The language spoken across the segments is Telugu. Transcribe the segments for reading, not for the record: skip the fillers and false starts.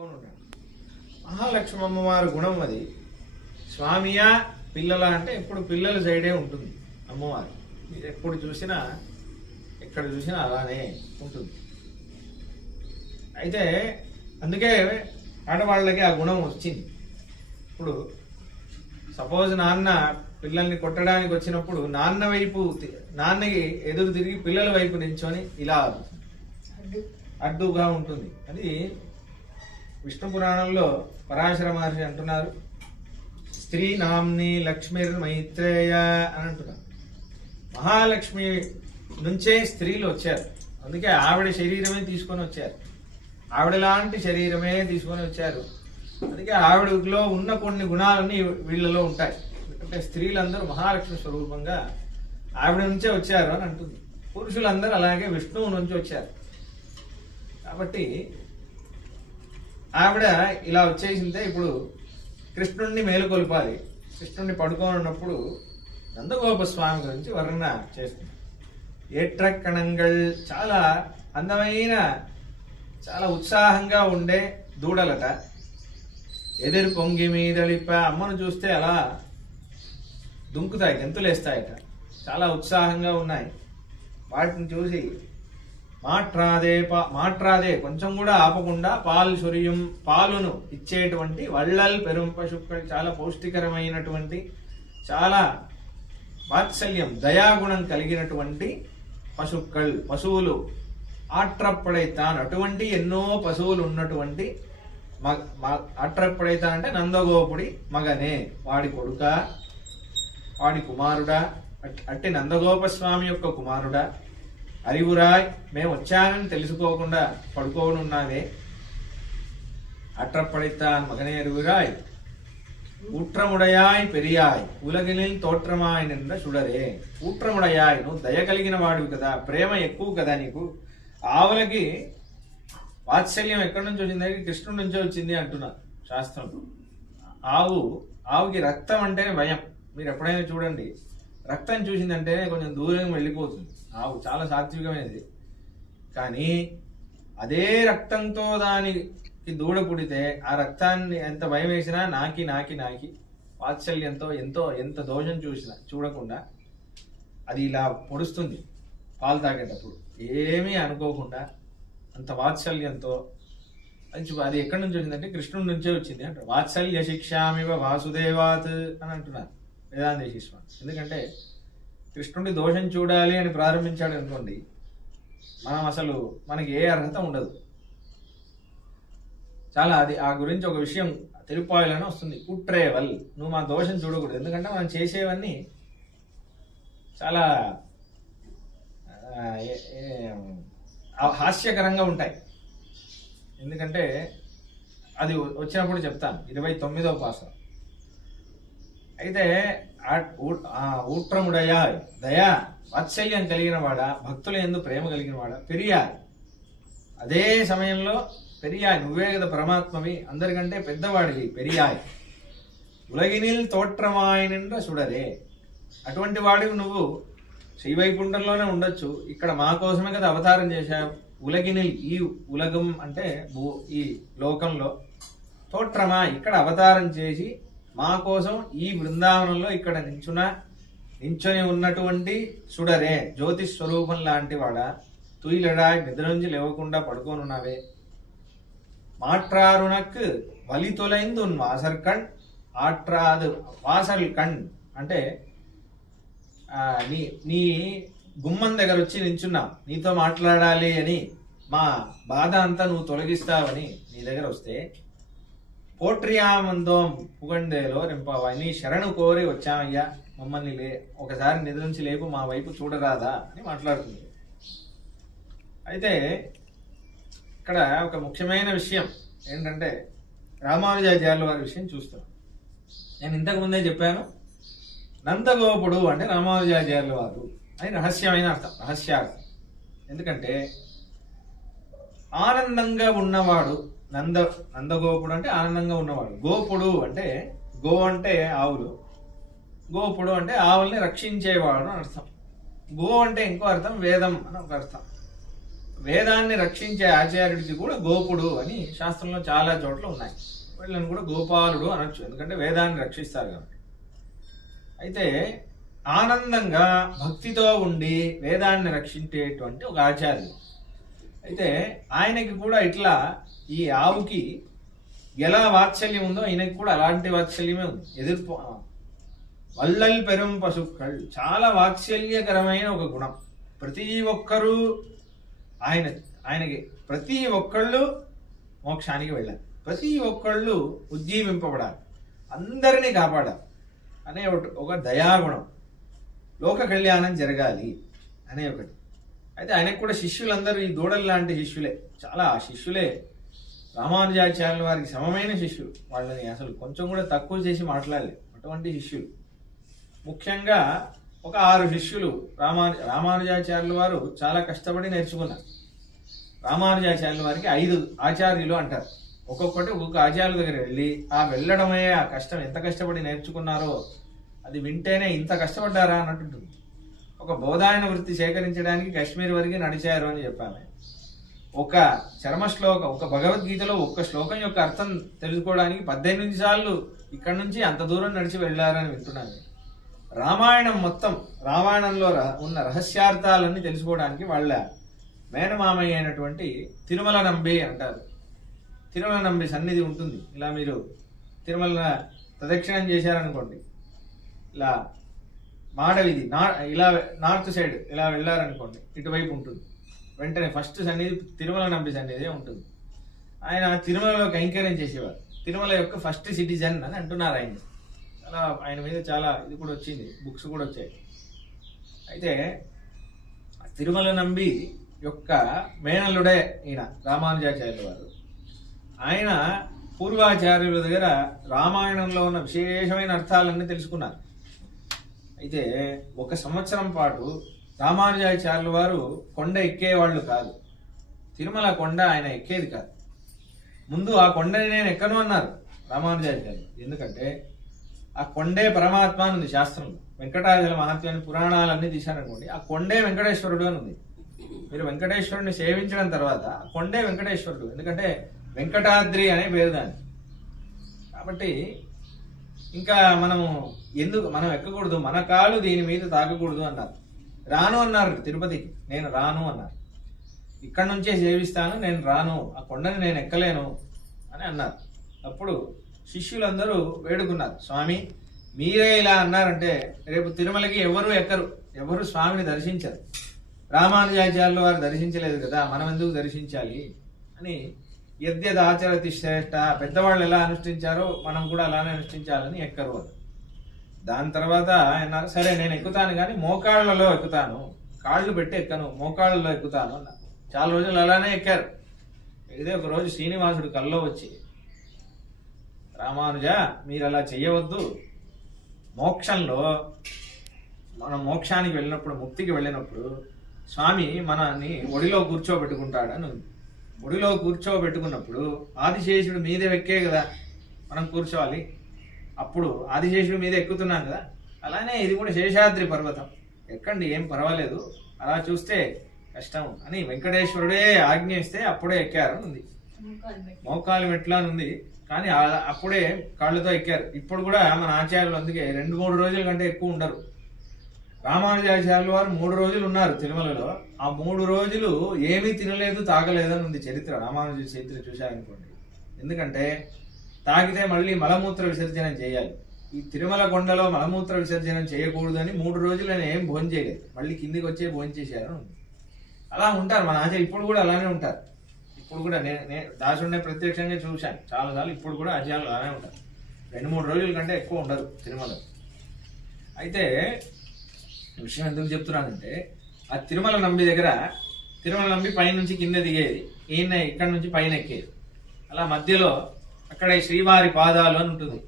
మహాలక్ష్మి అమ్మవారి గుణం అది. స్వామియా పిల్లల అంటే ఎప్పుడు పిల్లల సైడే ఉంటుంది అమ్మవారు. మీరు ఎప్పుడు చూసినా ఎక్కడ చూసినా అలానే ఉంటుంది. అయితే అందుకే ఆడవాళ్ళకి ఆ గుణం వచ్చింది. ఇప్పుడు సపోజ్ నాన్న పిల్లల్ని కొట్టడానికి వచ్చినప్పుడు నాన్నకి ఎదురు తిరిగి పిల్లల వైపు నించొని ఇలా అడ్డుగా ఉంటుంది. అది విష్ణు పురాణంలో పరాశర మహర్షి అంటున్నారు, స్త్రీ నామ్ని లక్ష్మిర్ మైత్రేయ అని అంటున్నారు. మహాలక్ష్మి నుంచే స్త్రీలు వచ్చారు. అందుకే ఆవిడ శరీరమే తీసుకొని వచ్చారు. ఆవిడ లాంటి శరీరమే తీసుకొని వచ్చారు. అందుకే ఆవిడలో ఉన్న కొన్ని గుణాలన్నీ వీళ్ళలో ఉంటాయి. ఎందుకంటే స్త్రీలందరూ మహాలక్ష్మి స్వరూపంగా ఆవిడ నుంచే వచ్చారు అని అంటుంది. పురుషులందరూ అలాగే విష్ణువు నుంచి వచ్చారు. కాబట్టి ఆవిడ ఇలా వచ్చేసిందే. ఇప్పుడు కృష్ణుణ్ణి మేలుకొల్పాలి. కృష్ణుణ్ణి పడుకొని ఉన్నప్పుడు నందగోపస్వామి గురించి వర్ణన చేస్తుంది. ఏట్రక్కణంగల్, చాలా అందమైన చాలా ఉత్సాహంగా ఉండే దూడలట. ఎదురు పొంగి మీదలిప, అమ్మను చూస్తే అలా దుంకుతాయి, గంతులేస్తాయట. చాలా ఉత్సాహంగా ఉన్నాయి. వాటిని చూసి మాట్రాదే కొంచెం కూడా ఆపకుండా పాలు సొరియం, పాలును ఇచ్చేటువంటి వళ్ళల్ పెరుం పశువులు, చాలా పౌష్టికరమైనటువంటి చాలా వాత్సల్యం దయాగుణం కలిగినటువంటి పశువులు ఆట్రప్పడైతాన్, అటువంటి ఎన్నో పశువులు ఉన్నటువంటి ఆట్రప్పడైతాన్ అంటే నందగోపుడి మగనే, వాడి కొడుక, వాడి కుమారుడా, అట్టి నందగోపస్వామి యొక్క కుమారుడా, అరివురాయ్ మేము వచ్చానని తెలుసుకోకుండా పడుకోనున్నావే, అట్రప్పడిత్తాన్ మగనే అరివురాయ్, ఊట్రముడయాయ్ పెరియాయ్ ఉలగిలిల్ తోట్రమాయ్ నింద చూడరే. ఊట్రముడయాయ్, నువ్వు దయ కలిగిన వాడివి కదా, ప్రేమ ఎక్కువ కదా నీకు. ఆవులకి వాత్సల్యం ఎక్కడి నుంచి వచ్చింది? కృష్ణుడి నుంచే వచ్చింది అంటున్నారు శాస్త్రం. ఆవుకి రక్తం అంటేనే భయం. మీరు ఎప్పుడైనా చూడండి, రక్తం చూసిందంటేనే కొంచెం దూరం వెళ్ళిపోతుంది. ఆవు చాలా సాత్వికమైనది. కానీ అదే రక్తంతో దానికి దూడ పుడితే ఆ రక్తాన్ని ఎంత భయం వేసినా నాకి వాత్సల్యంతో ఎంత దోషం చూసినా చూడకుండా అది ఇలా పొడుస్తుంది. పాలు తాగేటప్పుడు ఏమీ అనుకోకుండా అంత వాత్సల్యంతో. అది ఎక్కడి నుంచి వచ్చిందంటే కృష్ణుడి నుంచే వచ్చింది అంటారు. వాత్సల్య శిక్షామివ వాసుదేవాత్ అని అంటున్నారు వేదాంత శిష్యుడు. ఎందుకంటే కృష్ణుడి దోషం చూడాలి అని ప్రారంభించాడు అనుకోండి, మనకి ఏ అర్హత ఉండదు. చాలా అది ఆ గురించి ఒక విషయం తెలుపాలని వస్తుంది. కుట్రేవల్, నువ్వు మా దోషం చూడకూడదు. ఎందుకంటే మనం చేసేవన్నీ చాలా హాస్యకరంగా ఉంటాయి. ఎందుకంటే అది వచ్చినప్పుడు చెప్తాను. 29వ పాసరం. అయితే ఊట్రముడయా, దయా వాత్సల్యం కలిగిన వాడా, భక్తుల యందు ప్రేమ కలిగిన వాడా, పెరియాయ్. అదే సమయంలో పెరియాయ్, నువ్వే కదా పరమాత్మవి, అందరికంటే పెద్దవాడివి పెరియాయ్. ఉలగినిల్ తోట్రమాయ్ నింద సుడరే, అటువంటి వాడివి నువ్వు శ్రీవైకుంఠంలోనే ఉండొచ్చు, ఇక్కడ మా కోసమే కదా అవతారం చేశావు. ఉలగినిల్, ఈ ఉలగం అంటే ఈ లోకంలో, తోట్రమా ఇక్కడ అవతారం చేసి మా కోసం ఈ బృందావనంలో ఇక్కడ నించొని ఉన్నటువంటి సుడరే, జ్యోతి స్వరూపం లాంటి వాడా, తుయిలడాయ్ నిద్ర నుంచి లేవకుండా పడుకోనున్నావే. మాట్రారునక్ వలి తొలైందు వాసర్ కణ్ ఆట్రాదు వాసల్ కణ్ అంటే నీ గుమ్మం దగ్గర వచ్చి నించున్నా, నీతో మాట్లాడాలి అని, మా బాధ అంతా నువ్వు తొలగిస్తావని నీ దగ్గర వస్తే, పోట్రియామందోం పుగండేలో రింపావా, నీ శరణు కోరి వచ్చామయ్యా, మమ్మల్ని ఒకసారి నిద్ర నుంచి లేపు, మా వైపు చూడరాదా అని మాట్లాడుతుంది. అయితే ఇక్కడ ఒక ముఖ్యమైన విషయం ఏంటంటే రామానుజాచార్యుల వారి విషయం చూస్తాం. నేను ఇంతకు ముందే చెప్పాను, నందగోపుడు అంటే రామానుజాచార్యుల వారు అని రహస్యమైన అర్థం, రహస్యార్థం. ఎందుకంటే ఆనందంగా ఉన్నవాడు నందగోపుడు అంటే ఆనందంగా ఉన్నవాడు. గోపుడు అంటే గో అంటే ఆవులు, గోపుడు అంటే ఆవుల్ని రక్షించేవాడు అని అర్థం. గో అంటే ఇంకో అర్థం వేదం అని ఒక అర్థం. వేదాన్ని రక్షించే ఆచార్యుడికి కూడా గోపుడు అని శాస్త్రంలో చాలా చోట్ల ఉన్నాయి. వీళ్ళని కూడా గోపాలుడు అనొచ్చు, ఎందుకంటే వేదాన్ని రక్షిస్తారు కాబట్టి. అయితే ఆనందంగా భక్తితో ఉండి వేదాన్ని రక్షించేటువంటి ఒక ఆచార్యుడు. అయితే ఆయనకి కూడా ఇట్లా ఈ ఆవుకి ఎలా వాత్సల్యం ఉందో ఆయనకి కూడా అలాంటి వాత్సల్యమే ఉంది. వల్లల్ పెరుం పశుక్కల్, చాలా వాత్సల్యకరమైన ఒక గుణం. ప్రతి ఒక్కరూ ఆయనకి ప్రతి ఒక్కళ్ళు మోక్షానికి వెళ్ళాలి, ప్రతి ఒక్కళ్ళు ఉజ్జీవింపబడాలి, అందరినీ కాపాడాలి అనే ఒక దయాగుణం, లోక కళ్యాణం జరగాలి అనే ఒకటి. అయితే ఆయనకు కూడా శిష్యులందరూ ఈ దూడలు లాంటి శిష్యులే, చాలా శిష్యులే. రామానుజాచార్యుల వారికి సమమైన శిష్యులు, వాళ్ళని అసలు కొంచెం కూడా తక్కువ చేసి మాట్లాడలేదు. అటువంటి శిష్యులు ముఖ్యంగా ఒక 6 శిష్యులు రామానుజాచార్యుల వారు చాలా కష్టపడి నేర్చుకున్నారు. రామానుజాచార్యుల వారికి 5 ఆచార్యులు అంటారు. ఒక్కొక్కటి ఒక్కొక్క ఆచార్యుల దగ్గర వెళ్ళి ఆ వెళ్ళడమే ఆ కష్టం, ఎంత కష్టపడి నేర్చుకున్నారో అది వింటేనే ఇంత కష్టపడ్డారా అన్నట్టుంటుంది. ఒక బోధాయన వృత్తి సేకరించడానికి కాశ్మీర్ వరకు నడిచారు అని చెప్పాము. ఒక చర్మ శ్లోకం, ఒక భగవద్గీతలో ఒక్క శ్లోకం యొక్క అర్థం తెలుసుకోవడానికి 18 సార్లు ఇక్కడ నుంచి అంత దూరం నడిచి వెళ్ళారని వింటున్నాను. రామాయణం మొత్తం, రామాయణంలో ఉన్న రహస్యార్థాలన్నీ తెలుసుకోవడానికి వాళ్ళ మేనమామయ్య అయినటువంటి తిరుమల నంబి అంటారు. తిరుమల నంబి సన్నిధి ఉంటుంది. ఇలా మీరు తిరుమల ప్రదక్షిణం చేశారనుకోండి, ఇలా మాడవిధి ఇలా నార్త్ సైడ్ ఇలా వెళ్ళారనుకోండి, ఇటువైపు ఉంటుంది. వెంటనే ఫస్ట్ సన్నిధి తిరుమల నంబి సన్నిధి ఉంటుంది. ఆయన తిరుమలలో కైంకర్యం చేసేవారు. తిరుమల యొక్క ఫస్ట్ సిటిజన్ అని అంటున్నారు ఆయన. అలా ఆయన మీద చాలా ఇది కూడా వచ్చింది, బుక్స్ కూడా వచ్చాయి. అయితే తిరుమల నంబి యొక్క మేనల్లుడే ఈయన రామానుజాచార్యుల వారు. ఆయన పూర్వాచార్యుల దగ్గర రామాయణంలో ఉన్న విశేషమైన అర్థాలన్నీ తెలుసుకున్నారు. అయితే 1 సంవత్సరం పాటు రామానుజాచార్యుల వారు కొండ ఎక్కేవాళ్ళు కాదు. తిరుమల కొండ ఆయన ఎక్కేది కాదు. ముందు ఆ కొండని నేను ఎక్కను అన్నారు రామానుజాచార్యులు. ఎందుకంటే ఆ కొండే పరమాత్మ అని ఉంది శాస్త్రంలో. వెంకటాచల మహాత్మ్యాన్ని పురాణాలన్నీ తీశారనుకోండి, ఆ కొండే వెంకటేశ్వరుడు అని ఉంది. మీరు వెంకటేశ్వరుడిని సేవించడం తర్వాత కొండే వెంకటేశ్వరుడు, ఎందుకంటే వెంకటాద్రి అనే పేరు దాన్ని. కాబట్టి ఇంకా మనం ఎక్కకూడదు, మన కాలు దీని మీద తాకకూడదు అన్నారు. రాను అన్నారు తిరుపతికి, నేను రాను అన్నారు. ఇక్కడ నుంచే సేవిస్తాను, నేను రాను, ఆ కొండని నేను ఎక్కలేను అని అన్నారు. అప్పుడు శిష్యులందరూ వేడుకున్నారు, స్వామి మీరే ఇలా అన్నారంటే రేపు తిరుమలకి ఎవరు ఎక్కరు, ఎవరు స్వామిని దర్శించరు. రామానుజాచార్యుల వారు దర్శించలేదు కదా, మనం ఎందుకు దర్శించాలి అని యద్యదాచరతి శ్రేష్ఠ, పెద్దవాళ్ళు ఎలా అనుష్ఠించారో మనం కూడా అలానే అనుష్ఠించాలని ఎక్కరు అని. దాని తర్వాత అన్నారు, సరే నేను ఎక్కుతాను కానీ మోకాళ్ళలో ఎక్కుతాను, కాళ్ళు పెట్టి ఎక్కను, మోకాళ్ళలో ఎక్కుతాను అన్నారు. చాలా రోజులు అలానే ఎక్కారు. ఇదే ఒక రోజు శ్రీనివాసుడు కల్లో వచ్చి, రామానుజ మీరు అలా చెయ్యవద్దు, మోక్షంలో మనం మోక్షానికి వెళ్ళినప్పుడు, ముక్తికి వెళ్ళినప్పుడు స్వామి మనల్ని ఒడిలో కూర్చోబెట్టుకుంటాడని ఉంది. ఒడిలో కూర్చోబెట్టుకున్నప్పుడు ఆదిశేషుడు మీదే ఎక్కే కదా మనం కూర్చోవాలి, అప్పుడు ఆదిశేషుడు మీద ఎక్కుతున్నాం కదా, అలానే ఇది కూడా శేషాద్రి పర్వతం, ఎక్కండి ఏం పర్వాలేదు, అలా చూస్తే కష్టం అని వెంకటేశ్వరుడే ఆజ్ఞ ఇస్తే అప్పుడే ఎక్కారు ఉంది. మోకాలు మెట్లా ఉంది కానీ అప్పుడే కాళ్ళతో ఎక్కారు. ఇప్పుడు కూడా మన ఆచార్యులు అందుకే 2-3 రోజుల కంటే ఎక్కువ ఉండరు. రామానుజాచార్యుల వారు 3 రోజులు ఉన్నారు తిరుమలలో. ఆ 3 రోజులు ఏమీ తినలేదు, తాగలేదు అని ఉంది చరిత్ర. రామానుజ చరిత్ర చూశారనుకోండి. ఎందుకంటే తాగితే మళ్ళీ మలమూత్ర విసర్జనం చేయాలి. ఈ తిరుమల కొండలో మలమూత్ర విసర్జనం చేయకూడదని 3 రోజులు ఆయన ఏం భోజనం చేయలేదు, మళ్ళీ కిందికి వచ్చే భోజనం చేశారు. అలా ఉంటారు మన ఆచార్య, ఇప్పుడు కూడా అలానే ఉంటారు. ఇప్పుడు కూడా నేను దాసుడినే ప్రత్యక్షంగా చూశాను చాలాసార్లు. ఇప్పుడు కూడా ఆచార్యులు అలానే ఉంటారు, 2-3 రోజుల కంటే ఎక్కువ ఉండరు తిరుమల. అయితే విషయం ఎందుకు చెప్తున్నానంటే, ఆ తిరుమల నంబి దగ్గర, తిరుమల నంబి పైనుంచి కింద దిగేది, ఈయన ఇక్కడ నుంచి పైన ఎక్కేది. అలా మధ్యలో అక్కడ శ్రీవారి పాదాలు అని ఉంటుంది,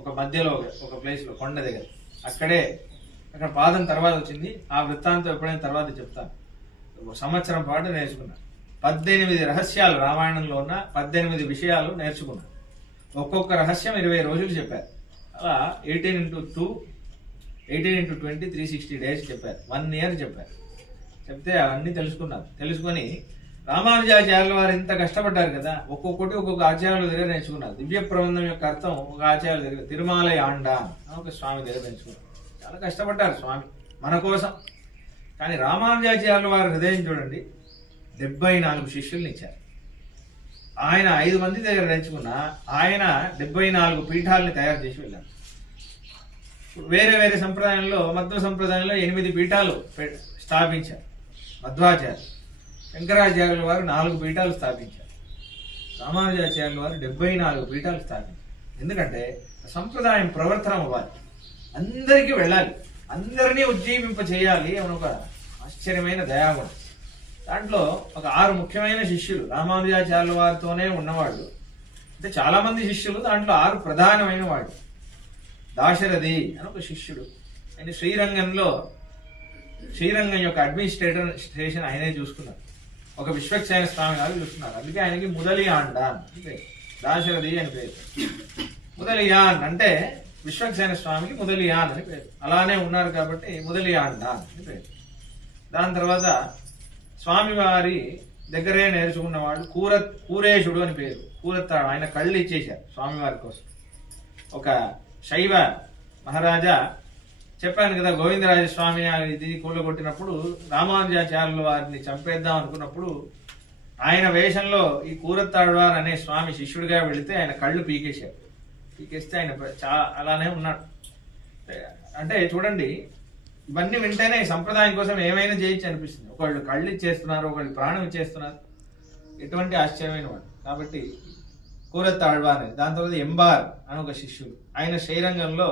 ఒక మధ్యలో ఒక ప్లేస్లో కొండ దగ్గర. అక్కడ పాదం తర్వాత వచ్చింది. ఆ వృత్తాంతం ఎప్పుడైనా తర్వాత చెప్తాను. 1 సంవత్సరం పాటు నేర్చుకున్నాను. 18 రహస్యాలు రామాయణంలో ఉన్న 18 విషయాలు నేర్చుకున్నాను. ఒక్కొక్క రహస్యం 20 రోజులు చెప్పారు. అలా 18 into 2, 18 into 20, 360 days చెప్పారు. 1 year చెప్పారు. చెప్తే అవన్నీ తెలుసుకొని రామానుజాచార్యుల వారు ఇంత కష్టపడ్డారు కదా, ఒక్కొక్కటి ఒక్కొక్క ఆచార్యుల దగ్గర నేర్చుకున్నారు. దివ్య ప్రబంధం యొక్క అర్థం ఒక ఆచార్యుల దగ్గర, తిరుమల యాండ అని ఒక స్వామి దగ్గర నేర్చుకున్నారు. చాలా కష్టపడ్డారు స్వామి మన కోసం. కానీ రామానుజాచార్యుల వారి హృదయం చూడండి, 74 శిష్యుల్ని ఇచ్చారు. ఆయన 5 మంది దగ్గర నేర్చుకున్న ఆయన 74 పీఠాలని తయారు చేసి వెళ్ళారు. వేరే వేరే సంప్రదాయంలో, మధ్వ సంప్రదాయంలో 8 పీఠాలు స్థాపించారు మధ్వాచార్య. శంకరాచార్యుల వారు 4 పీఠాలు స్థాపించారు. రామానుజాచార్యుల వారు 74 పీఠాలు స్థాపించారు. ఎందుకంటే సంప్రదాయం ప్రవర్తన అవ్వాలి, అందరికీ వెళ్ళాలి, అందరినీ ఉజ్జీవింప చేయాలి అని ఒక ఆశ్చర్యమైన దయాగుణం. దాంట్లో ఒక 6 ముఖ్యమైన శిష్యులు రామానుజాచార్యుల వారితోనే ఉన్నవాళ్ళు. అంటే చాలా మంది శిష్యులు, దాంట్లో 6 ప్రధానమైన వాడు. దాశరథి అని ఒక శిష్యుడు, ఆయన శ్రీరంగం యొక్క అడ్మినిస్ట్రేషన్ ఆయనే చూసుకున్నారు. ఒక విశ్వక్సేన స్వామి గారు చూస్తున్నారు. అందుకే ఆయనకి ముదలియాండ అని పేరు, దాశరథి అని పేరు. ముదలియాన్ అంటే విశ్వక్సేన స్వామికి ముదలియాన్ అని పేరు. అలానే ఉన్నారు కాబట్టి ముదలియాండ అని పేరు. దాని తర్వాత స్వామివారి దగ్గరే నేర్చుకున్నవాడు కూరేశుడు అని పేరు. కూరత్తాడు, ఆయన కళ్ళు ఇచ్చేశారు స్వామివారి కోసం. ఒక శైవ మహారాజా, చెప్పాను కదా, గోవిందరాజస్వామి ఇది కూలగొట్టినప్పుడు రామానుజాచార్యుల వారిని చంపేద్దాం అనుకున్నప్పుడు ఆయన వేషంలో ఈ కూరత్తాళ్వార్ అనే స్వామి శిష్యుడిగా వెళితే ఆయన కళ్ళు పీకేస్తే ఆయన అలానే ఉన్నాడు. అంటే చూడండి, ఇవన్నీ వింటేనే సంప్రదాయం కోసం ఏమైనా చేయొచ్చు అనిపిస్తుంది. ఒకళ్ళు కళ్ళు ఇచ్చేస్తున్నారు, ఒకళ్ళు ప్రాణం ఇచ్చేస్తున్నారు. ఎటువంటి ఆశ్చర్యమైన వాడు. కాబట్టి కూరత్తాళ్వార్, దాని తర్వాత ఎంబార్ అని ఒక శిష్యుడు, ఆయన శ్రీరంగంలో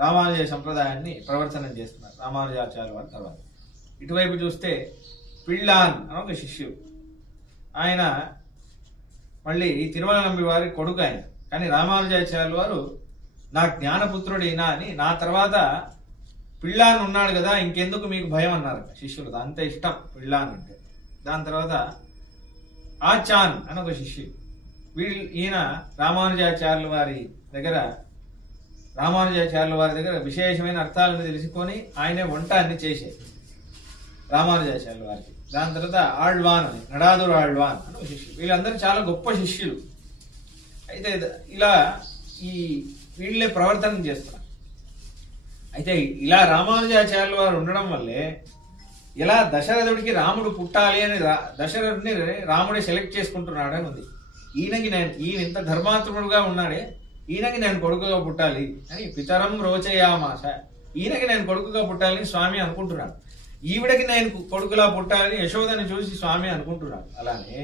రామానుజ సంప్రదాయాన్ని ప్రవర్తనం చేస్తున్నారు రామానుజాచార్యుల వారి తర్వాత. ఇటువైపు చూస్తే పిళ్ళాన్ అని ఒక శిష్యుడు, ఆయన మళ్ళీ ఈ తిరుమల నంబి వారి కొడుకు ఆయన. కానీ రామానుజాచార్యుల వారు నా జ్ఞానపుత్రుడైనా అని, నా తర్వాత పిళ్ళాన్ ఉన్నాడు కదా, ఇంకెందుకు మీకు భయం అన్నారు శిష్యుడు. అంత ఇష్టం పిళ్ళాన్ అంటే. దాని తర్వాత ఆచాన్ అని ఒక శిష్యుడు, ఈయన రామానుజాచార్యుల వారి దగ్గర విశేషమైన అర్థాలను తెలుసుకొని ఆయనే వంట అన్ని చేసేది రామానుజాచార్యుల వారికి. దాని తర్వాత ఆళ్వాన్ అని, నడాదురు ఆళ్వాన్ అని ఒక శిష్యుడు. వీళ్ళందరూ చాలా గొప్ప శిష్యులు. అయితే ఇలా వీళ్ళే ప్రవర్తన చేస్తున్నారు. అయితే ఇలా రామానుజాచార్యుల వారు ఉండడం వల్లే ఇలా దశరథుడికి రాముడు పుట్టాలి అని దశరథుడిని రాముడే సెలెక్ట్ చేసుకుంటున్నాడు అని ఉంది. ఈయన ఇంత ధర్మాత్ముడుగా ఉన్నాడే, ఈయనకి నేను కొడుకుగా పుట్టాలి అని పితరం రోచయామాస, ఈయనకి నేను కొడుకుగా పుట్టాలని స్వామి అనుకుంటున్నాడు. ఈవిడకి నేను కొడుకులా పుట్టాలని యశోదని చూసి స్వామి అనుకుంటున్నాడు. అలానే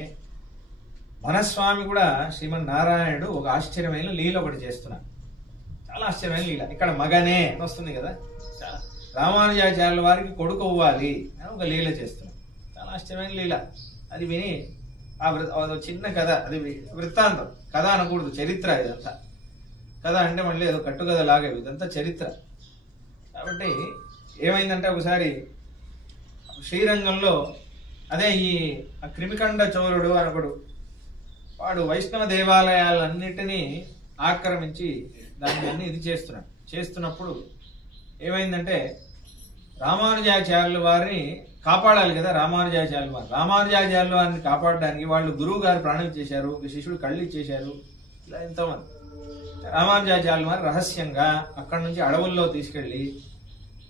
మన స్వామి కూడా శ్రీమన్నారాయణుడు ఒక ఆశ్చర్యమైన లీల ఒకటి చేస్తున్నాడు. చాలా ఆశ్చర్యమైన లీల. ఇక్కడ మగనే అని వస్తుంది కదా, రామానుజాచార్యుల వారికి కొడుకు అవ్వాలి అని ఒక లీల చేస్తున్నాడు. చాలా ఆశ్చర్యమైన లీల. అది విని చిన్న కథ, అది వృత్తాంతం, కథ అనకూడదు, చరిత్ర ఇదంతా. కథ అంటే మళ్ళీ ఏదో కట్టుకథ లాగే, ఇదంతా చరిత్ర. కాబట్టి ఏమైందంటే ఒకసారి శ్రీరంగంలో అదే ఈ క్రిమికండ చోరుడు అనకుడు వాడు వైష్ణవ దేవాలయాలన్నిటినీ ఆక్రమించి దాన్ని అన్ని ఇది చేస్తున్నప్పుడు ఏమైందంటే రామానుజాచార్యుల వారిని కాపాడాలి కదా. రామానుజాచార్యుల వారిని కాపాడడానికి వాళ్ళు గురువు గారు ప్రాణం ఇచ్చేశారు, శిష్యుడు కళ్ళు ఇచ్చేశారు. ఇలా ఎంతోమంది రామానుజాచార్యుల వారు రహస్యంగా అక్కడ నుంచి అడవుల్లో తీసుకెళ్ళి,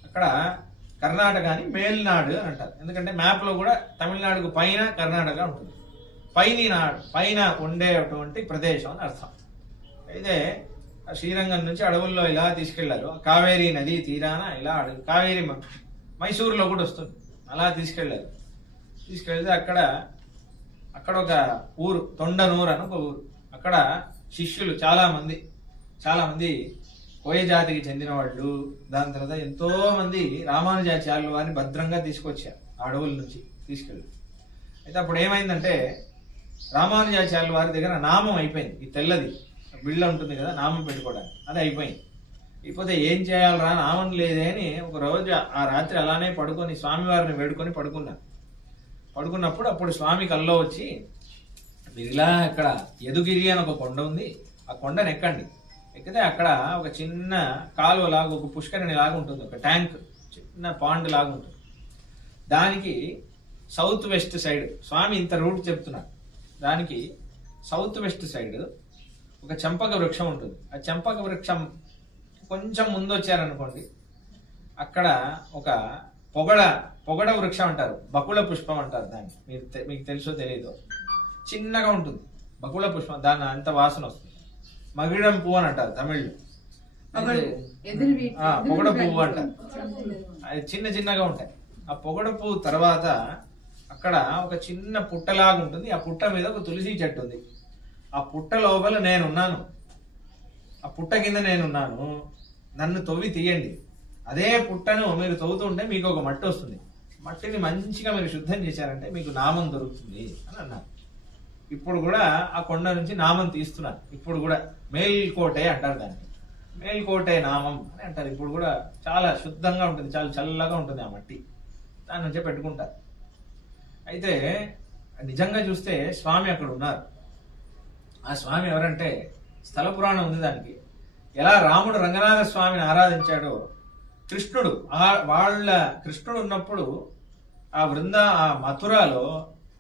అక్కడ కర్ణాటకని మేల్నాడు అని అంటారు. ఎందుకంటే మ్యాప్లో కూడా తమిళనాడుకు పైన కర్ణాటక ఉంటుంది, పైన ఉండేటువంటి ప్రదేశం అని అర్థం. అయితే శ్రీరంగం నుంచి అడవుల్లో ఇలా తీసుకెళ్లారు. కావేరీ నది తీరాన ఇలా కావేరీ మైసూరులో కూడా వస్తుంది, అలా తీసుకెళ్తే అక్కడ ఒక ఊరు తొండనూరు అని ఒక ఊరు. అక్కడ శిష్యులు చాలా మంది కోయ జాతికి చెందిన వాళ్ళు. దాని తర్వాత ఎంతో మంది రామానుజాచార్యుల వారిని భద్రంగా తీసుకొచ్చారు, ఆ అడవుల నుంచి తీసుకెళ్ళి. అయితే అప్పుడు ఏమైందంటే రామానుజాచార్యుల వారి దగ్గర నామం అయిపోయింది. ఈ తెల్లది బిళ్ళ ఉంటుంది కదా, నామం పెట్టుకోవడానికి, అది అయిపోయింది. ఇకపోతే ఏం చేయాలరా, నామం లేదే అని ఒక రోజు ఆ రాత్రి అలానే పడుకొని స్వామివారిని వేడుకొని పడుకున్నప్పుడు అప్పుడు స్వామి కల్లో వచ్చి, మీరు ఇలా ఇక్కడ యదుగిరి అని ఒక కొండ ఉంది, ఆ కొండను ఎక్కితే అక్కడ ఒక చిన్న కాలువ లాగా, ఒక పుష్కరిణి లాగా ఉంటుంది, ఒక ట్యాంక్, చిన్న పాండ్ లాగా ఉంటుంది. దానికి సౌత్ వెస్ట్ సైడ్ స్వామి ఇంత రూట్ చెప్తున్నారు. దానికి సౌత్ వెస్ట్ సైడ్ ఒక చంపక వృక్షం ఉంటుంది. ఆ చంపక వృక్షం కొంచెం ముందు వచ్చారనుకోండి, అక్కడ ఒక పొగడ వృక్షం అంటారు, బకుళ పుష్పం అంటారు దాన్ని. మీకు తెలుసో తెలియదు, చిన్నగా ఉంటుంది బకుళ పుష్పం, దాన్ని అంత వాసన వస్తుంది. మగిడం పువ్వు అని అంటారు తమిళ్లో, పొగడ పువ్వు అంటారు. అది చిన్నగా ఉంటాయి. ఆ పొగడ పువ్వు తర్వాత అక్కడ ఒక చిన్న పుట్టలాగా ఉంటుంది. ఆ పుట్ట మీద ఒక తులసి చెట్టు ఉంది. ఆ పుట్ట లోపల నేనున్నాను, ఆ పుట్ట కింద నేనున్నాను, నన్ను తవ్వి తీయండి. అదే పుట్టను మీరు తవ్వుతుంటే మీకు ఒక మట్టి వస్తుంది. మట్టిని మంచిగా మీరు శుద్ధం చేశారంటే మీకు నామం దొరుకుతుంది అని అన్నారు. ఇప్పుడు కూడా ఆ కొండ నుంచి నామం తీస్తున్నారు. ఇప్పుడు కూడా మేల్కోటే అంటారు దాన్ని, మేల్కోటే నామం అని అంటారు. ఇప్పుడు కూడా చాలా శుద్ధంగా ఉంటుంది, చాలా చల్లగా ఉంటుంది ఆ మట్టి, దాని నుంచే పెట్టుకుంటారు. అయితే నిజంగా చూస్తే స్వామి అక్కడ ఉన్నారు. ఆ స్వామి ఎవరంటే, స్థల పురాణం ఉంది దానికి. ఎలా రాముడు రంగనాథ స్వామిని ఆరాధించాడో, కృష్ణుడు కృష్ణుడు ఉన్నప్పుడు ఆ మథురాలో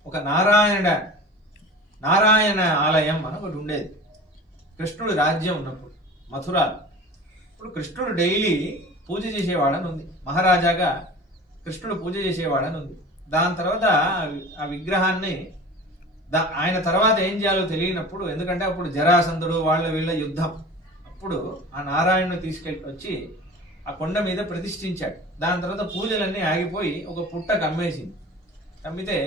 ఒక నారాయణ ఆలయం అని ఒకటి ఉండేది. కృష్ణుడు రాజ్యం ఉన్నప్పుడు మథురాలో. ఇప్పుడు కృష్ణుడు డైలీ పూజ చేసేవాడని ఉంది, మహారాజాగా కృష్ణుడు పూజ చేసేవాడని ఉంది. దాని తర్వాత ఆ విగ్రహాన్ని ఆయన తర్వాత ఏం చేయాలో తెలియనప్పుడు, ఎందుకంటే అప్పుడు జరాసంధుడు వీళ్ళ యుద్ధం, అప్పుడు ఆ నారాయణను తీసుకెళ్ళి వచ్చి ఆ కొండ మీద ప్రతిష్ఠించాడు. దాని తర్వాత పూజలన్నీ ఆగిపోయి ఒక పుట్ట కమ్మేసింది. కమ్మితే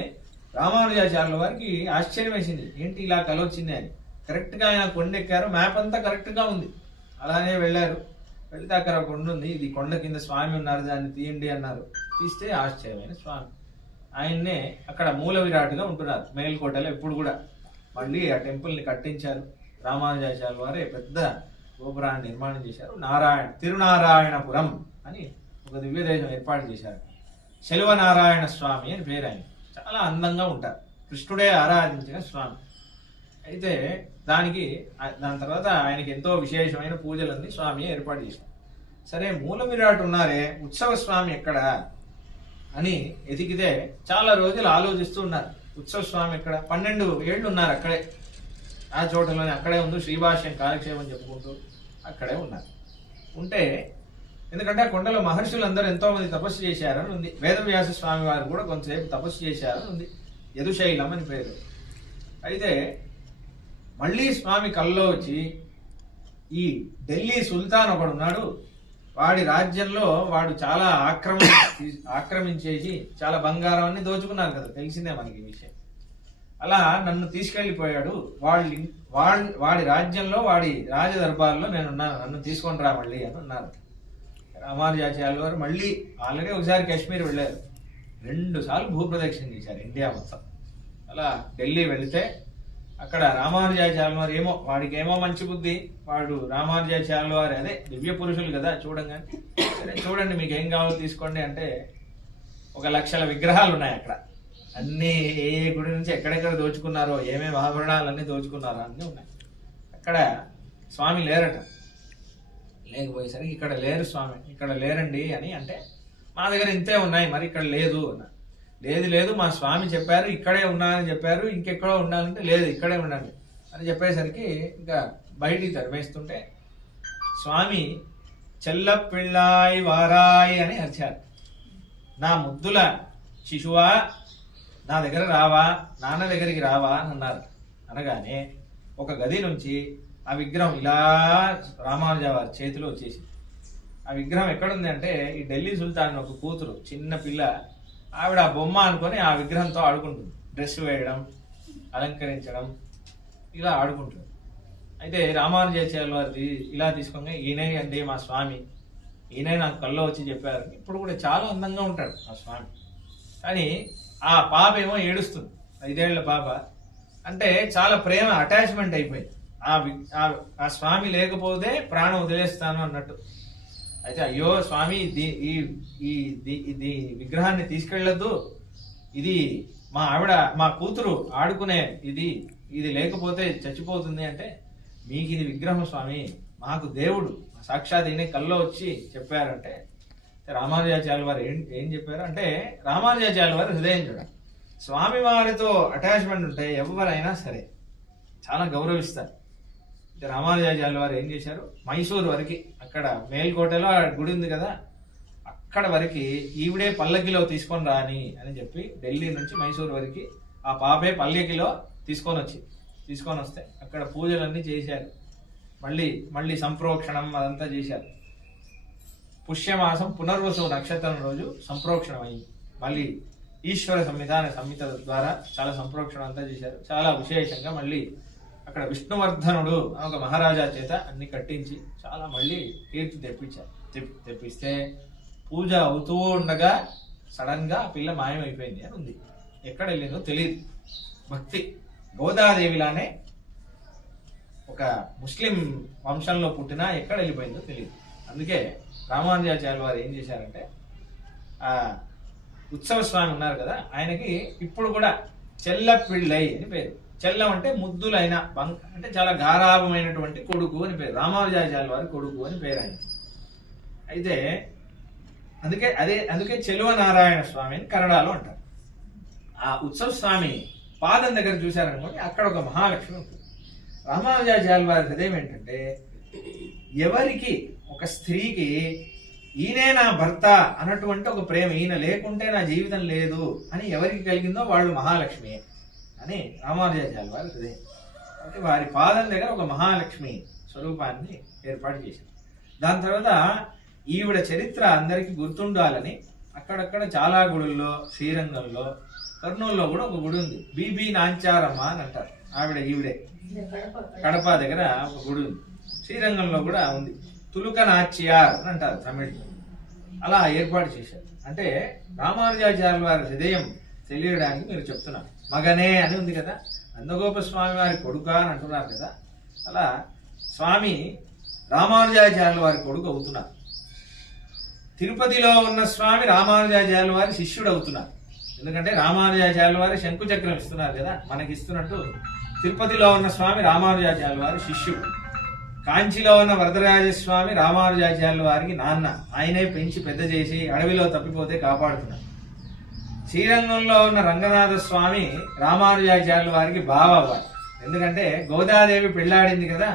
రామానుజాచార్యుల వారికి ఆశ్చర్యం వేసింది, ఏంటి ఇలా కలొచ్చింది అని. కరెక్ట్గా ఆయన కొండ ఎక్కారు, మ్యాప్ అంతా కరెక్ట్గా ఉంది. అలానే వెళ్ళారు. వెళ్తే అక్కడ కొండ ఉంది, ఇది కొండ కింద స్వామి ఉన్నారు, దాన్ని తీయండి అన్నారు. తీస్తే ఆశ్చర్యమైన స్వామి. ఆయన్నే అక్కడ మూల విరాటుగా ఉంటున్నారు మేల్కోటలో ఇప్పుడు కూడా. మళ్ళీ ఆ టెంపుల్ని కట్టించారు. రామానుజాచార్యుల వారే పెద్ద గోపురాన్ని నిర్మాణం చేశారు. తిరునారాయణపురం అని ఒక దివ్యదేశం ఏర్పాటు చేశారు. శెల్వనారాయణ స్వామి అని పేరు. ఆయన చాలా అందంగా ఉంటారు, కృష్ణుడే ఆరాధించిన స్వామి. అయితే దాని తర్వాత ఆయనకి ఎంతో విశేషమైన పూజలన్నీ స్వామి ఏర్పాటు చేశారు. సరే, మూల విరాట్ ఉన్నారే, ఉత్సవ స్వామి ఎక్కడ అని ఎతికితే చాలా రోజులు ఆలోచిస్తూ ఉన్నారు. ఉత్సవ స్వామి ఎక్కడ, 12 ఏళ్ళు ఉన్నారు అక్కడే, ఆ చోటలోనే అక్కడే ఉంది. శ్రీభాష్యం కాలక్షేమం చెప్పుకుంటూ అక్కడే ఉన్నారు. ఉంటే ఎందుకంటే ఆ కొండలో మహర్షులందరూ ఎంతో మంది తపస్సు చేశారని ఉంది. వేదవ్యాస స్వామి వారు కూడా కొంతసేపు తపస్సు చేశారని ఉంది. యదుశైలం అని పేరు. అయితే మళ్ళీ స్వామి కల్లో వచ్చి, ఈ ఢిల్లీ సుల్తాన్ ఒకడు ఉన్నాడు, వాడి రాజ్యంలో వాడు చాలా ఆక్రమించేసి చాలా బంగారం అన్ని దోచుకున్నారు కదా, తెలిసిందే మనకి ఈ విషయం. అలా నన్ను తీసుకెళ్లిపోయాడు, వాడి రాజ్యంలో వాడి రాజదర్బార్లో నేనున్నాను, నన్ను తీసుకొని రా మళ్ళీ అని అన్నారు. రామానుజాచార్యుల వారు మళ్ళీ ఆల్రెడీ ఒకసారి కాశ్మీర్ వెళ్ళారు, 2 సార్లు భూప్రదక్షిణ చేశారు ఇండియా మొత్తం. అలా ఢిల్లీ వెళితే అక్కడ రామానుజాచార్యుల వారు వాడికి ఏమో మంచి బుద్ధి, వాడు రామానుజాచార్యుల వారు అదే దివ్య పురుషులు కదా చూడంగానే, సరే చూడండి మీకు ఏం కావాలో తీసుకోండి అంటే 1,00,000 విగ్రహాలు ఉన్నాయి అక్కడ. అన్ని ఏ గుడి నుంచి ఎక్కడెక్కడ దోచుకున్నారో, ఏమేమి ఆభరణాలన్నీ దోచుకున్నారో అన్నీ ఉన్నాయి. అక్కడ స్వామి లేరట. లేకపోయేసరికి ఇక్కడ లేరు స్వామి, ఇక్కడ లేరండి అని అంటే, మా దగ్గర ఇంతే ఉన్నాయి, మరి ఇక్కడ లేదు అన్న. లేదు మా స్వామి చెప్పారు ఇక్కడే ఉన్నానని చెప్పారు, ఇంకెక్కడో ఉండాలంటే లేదు ఇక్కడే ఉండండి అని చెప్పేసరికి ఇంకా బయటికి తరిమేస్తుంటే స్వామి చెల్ల పిళ్ళాయి వారాయి అని అరిచారు. నా ముద్దుల శిశువా, నా దగ్గర రావా, నాన్న దగ్గరికి రావా అని అన్నారు. అనగానే ఒక గది నుంచి ఆ విగ్రహం ఇలా రామానుజ వారి చేతిలో వచ్చేసి, ఆ విగ్రహం ఎక్కడుంది అంటే, ఈ ఢిల్లీ సుల్తాన్ ఒక కూతురు చిన్న పిల్ల, ఆవిడ ఆ బొమ్మ అనుకొని ఆ విగ్రహంతో ఆడుకుంటుంది. డ్రెస్ వేయడం, అలంకరించడం, ఇలా ఆడుకుంటుంది. అయితే రామానుజాచార్యుల వారి ఇలా తీసుకోగా, ఈయనే అండి మా స్వామి, ఈయనే నాకు కల్లో వచ్చి చెప్పారు. ఇప్పుడు కూడా చాలా అందంగా ఉంటాడు ఆ స్వామి. కానీ ఆ పాప ఏమో ఏడుస్తుంది, 5 ఏళ్ల పాప. అంటే చాలా ప్రేమ, అటాచ్మెంట్ అయిపోయింది. ఆ స్వామి లేకపోతే ప్రాణం వదిలేస్తాను అన్నట్టు. అయితే అయ్యో స్వామి, ఈ విగ్రహాన్ని తీసుకెళ్లొద్దు, ఇది మా కూతురు ఆడుకునే ఇది లేకపోతే చచ్చిపోతుంది అంటే, మీకు ఇది విగ్రహం స్వామి, మాకు దేవుడు సాక్షాత్ ఈయన కల్లో వచ్చి చెప్పారంటే, రామానుజాచార్యుల వారు ఏం చెప్పారు అంటే, రామానుజాచార్యుల వారు హృదయం చూడండి, స్వామివారితో అటాచ్మెంట్ ఉంటే ఎవరైనా సరే చాలా గౌరవిస్తారు. రామానుజాచార్యుల వారు ఏం చేశారు, మైసూరు వరకు, అక్కడ మేల్కోటలో గుడి ఉంది కదా, అక్కడ వరకు ఈవిడే పల్లకిలో తీసుకొని రాని అని చెప్పి ఢిల్లీ నుంచి మైసూరు వరకు ఆ పాపే పల్లకిలో తీసుకొని వస్తే అక్కడ పూజలన్నీ చేశారు. మళ్ళీ సంప్రోక్షణం అదంతా చేశారు. పుష్యమాసం పునర్వసు నక్షత్రం రోజు సంప్రోక్షణం అయింది. మళ్ళీ ఈశ్వర సంహిత ద్వారా చాలా సంప్రోక్షణం అంతా చేశారు. చాలా విశేషంగా మళ్ళీ అక్కడ విష్ణువర్ధనుడు అని ఒక మహారాజా చేత అన్ని కట్టించి చాలా మళ్ళీ కీర్తి తెప్పిస్తే పూజ అవుతూ ఉండగా సడన్ గా ఆ పిల్ల మాయమైపోయింది అని ఉంది. ఎక్కడ వెళ్ళిందో తెలియదు. భక్తి గోదాదేవిలానే ఒక ముస్లిం వంశంలో పుట్టినా ఎక్కడ వెళ్ళిపోయిందో తెలియదు. అందుకే రామానుజాచార్యుల వారు ఏం చేశారంటే ఆ ఉత్సవ స్వామి ఉన్నారు కదా, ఆయనకి ఇప్పుడు కూడా చెల్లపిళ్ళై అని పేరు. చెల్లం అంటే ముద్దులైన అంటే చాలా గారాభమైనటువంటి కొడుకు అని పేరు. రామానుజాచార్యుల వారి కొడుకు అని పేరు ఆయన. అయితే అందుకే చెలువ నారాయణ స్వామి అని కన్నడలో అంటారు. ఆ ఉత్సవ స్వామి పాదం దగ్గర చూశారనుకోండి, అక్కడ ఒక మహాలక్ష్మి ఉంటుంది. రామానుజాచార్యుల వారి హృదయం ఏంటంటే, ఎవరికి ఒక స్త్రీకి ఈయనే నా భర్త అన్నటువంటి ఒక ప్రేమ, ఈయన లేకుంటే నా జీవితం లేదు అని ఎవరికి కలిగిందో వాళ్ళు మహాలక్ష్మి అని రామానుజాచార్యుల వారి హృదయం. అంటే వారి పాదం దగ్గర ఒక మహాలక్ష్మి స్వరూపాన్ని ఏర్పాటు చేశారు. దాని తర్వాత ఈవిడ చరిత్ర అందరికీ గుర్తుండాలని అక్కడక్కడ చాలా గుడుల్లో, శ్రీరంగంలో, కర్నూలులో కూడా ఒక గుడి ఉంది. బీబీ నాంచారమ్మ అని అంటారు. ఈవిడే కడప దగ్గర ఒక గుడి ఉంది. శ్రీరంగంలో కూడా ఉంది. తులుక నాచ్యార్ అని అంటారు తమిళ్. అలా ఏర్పాటు చేశారు. అంటే రామానుజాచార్యుల వారి హృదయం తెలియడానికి మీరు చెప్తున్నారు. మగనే అని ఉంది కదా, నందగోప స్వామి వారి కొడుక అని అంటున్నారు కదా, అలా స్వామి రామానుజాచార్యుల వారి కొడుకు అవుతున్నారు. తిరుపతిలో ఉన్న స్వామి రామానుజాచార్యుల వారి శిష్యుడు అవుతున్నారు. ఎందుకంటే రామానుజాచార్యుల వారి శంకు చక్రం ఇస్తున్నారు కదా, మనకి ఇస్తున్నట్టు తిరుపతిలో ఉన్న స్వామి రామానుజాచార్యుల వారి శిష్యుడు. కాంచీలో ఉన్న వరదరాజస్వామి రామానుజాచార్యుల వారికి నాన్న, ఆయనే పెంచి పెద్ద చేసి అడవిలో తప్పిపోతే కాపాడుతున్నారు. శ్రీరంగంలో ఉన్న రంగనాథ స్వామి రామానుజాచార్యుల వారికి బావ అవ్వాలి. ఎందుకంటే గోదాదేవి పెళ్లాడింది కదా,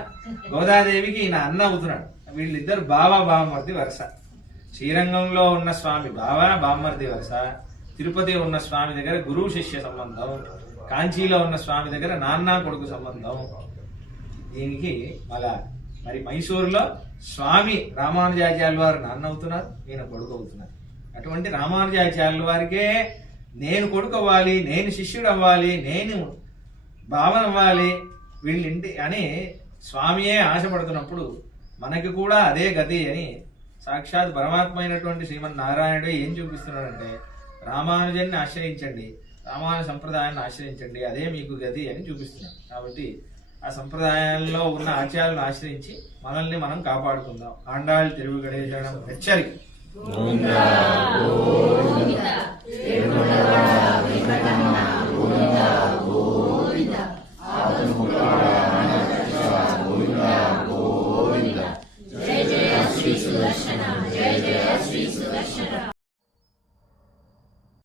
గోదాదేవికి ఈయన అన్న అవుతున్నాడు. వీళ్ళిద్దరు బావమర్ది వరుస. శ్రీరంగంలో ఉన్న స్వామి బావమర్ది వరుస, తిరుపతి ఉన్న స్వామి దగ్గర గురువు శిష్య సంబంధం, కాంచీలో ఉన్న స్వామి దగ్గర నాన్న కొడుకు సంబంధం. దీనికి మరి మైసూరులో స్వామి రామానుజాచార్యుల వారు నాన్న అవుతున్నారు, ఈయన కొడుకు అవుతున్నారు. అటువంటి రామానుజాచార్యుల వారికే నేను కొడుకు అవ్వాలి, నేను శిష్యుడు అవ్వాలి, నేను భావన అవ్వాలి వీళ్ళింటి అని స్వామియే ఆశపడుతున్నప్పుడు మనకి కూడా అదే గతి అని సాక్షాత్ పరమాత్మ అయినటువంటి శ్రీమన్నారాయణుడు ఏం చూపిస్తున్నాడంటే, రామానుజాన్ని ఆశ్రయించండి, రామానుజ సంప్రదాయాన్ని ఆశ్రయించండి, అదే మీకు గతి అని చూపిస్తున్నాడు. కాబట్టి ఆ సంప్రదాయాల్లో ఉన్న ఆచారాలను ఆశ్రయించి మనల్ని మనం కాపాడుకుందాం. ఆండాళ్ తిరుగు గణేశం హెచ్చరిక.